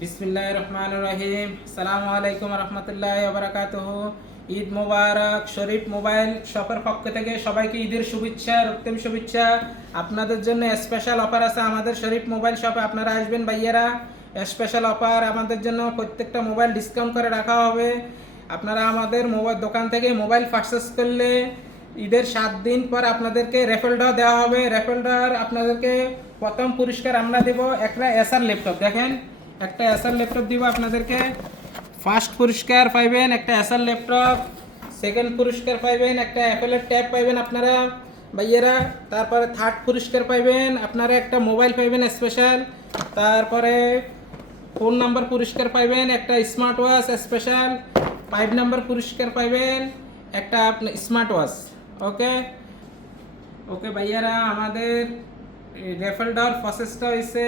বিসমিল্লাহির রহমানির রহিম। আসসালামু আলাইকুম রহমতুল্লাহি ওয়া বারাকাতুহু। ঈদ মোবারক। শরীফ মোবাইল শপের পক্ষ থেকে সবাইকে ঈদের শুভেচ্ছা, রক্তিম শুভেচ্ছা। আপনাদের জন্য স্পেশাল অফার আছে আমাদের শরীফ মোবাইল শপে। আপনারা আসবেন ভাইয়েরা, স্পেশাল অফার আমাদের জন্য। প্রত্যেকটা মোবাইল ডিসকাউন্ট করে রাখা হবে। আপনারা আমাদের মোবাইল দোকান থেকে মোবাইল পারচেস করলে ঈদের 7 দিন পর আপনাদেরকে রেফেল ড্র দেওয়া হবে। রেফেল ড্র আপনাদেরকে প্রথম পুরস্কার আমরা দেব একটা এসার ল্যাপটপ। দেখেন, একটা এসার ল্যাপটপ দিব আপনাদেরকে। ফার্স্ট পুরস্কার পাইবেন একটা এসার ল্যাপটপ। সেকেন্ড পুরস্কার পাইবেন একটা অ্যাপেলের ট্যাব পাইবেন আপনারা ভাইয়েরা। তারপরে থার্ড পুরস্কার পাইবেন আপনারা একটা মোবাইল পাইবেন স্পেশাল। তারপরে 4 নাম্বার পুরস্কার পাইবেন একটা স্মার্ট ওয়াচ স্পেশাল। 5 নাম্বার পুরস্কার পাইবেন একটা স্মার্ট ওয়াচ। ওকে ওকে ভাইয়ারা, আমাদের রেফারেল দেওয়ার প্রসেসটা হয়েছে,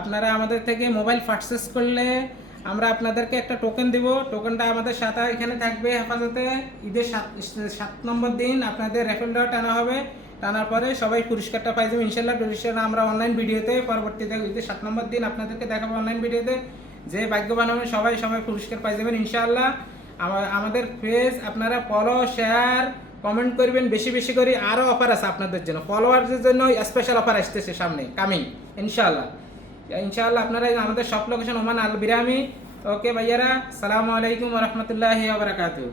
আপনারা আমাদের থেকে মোবাইল পারচেস করলে আমরা আপনাদেরকে একটা টোকেন দিব। টোকেনটা আমাদের সাথে এখানে থাকবে হেফাজতে। ঈদের 7 নম্বর দিন আপনাদের রেফারেল দেওয়া টানা হবে। টানার পরে সবাই পুরস্কারটা পাই যাবে ইনশাল্লাহ। পুরস্কার আমরা অনলাইন ভিডিওতে পরবর্তীতে ঈদের 7 নম্বর দিন আপনাদেরকে দেখাবো অনলাইন ভিডিওতে। যে ভাগ্যবান হবে সবাই পুরস্কার পাই যাবেন ইনশাআল্লাহ। আমাদের পেজ আপনারা ফলো, শেয়ার, কমেন্ট করবেন বেশি বেশি করে। আরও অফার আছে আপনাদের জন্য, ফলোয়ারদের জন্য স্পেশাল অফার আসতেছে সামনে কামিং ইনশাআল্লাহ। ইনশাআল্লাহ আপনারা আমাদের শপ লোকেশন ওমান আল বিরামি। ওকে ভাইয়ারা, আসসালামু আলাইকুম ওয়া রাহমাতুল্লাহি ওয়া বারাকাতুহু।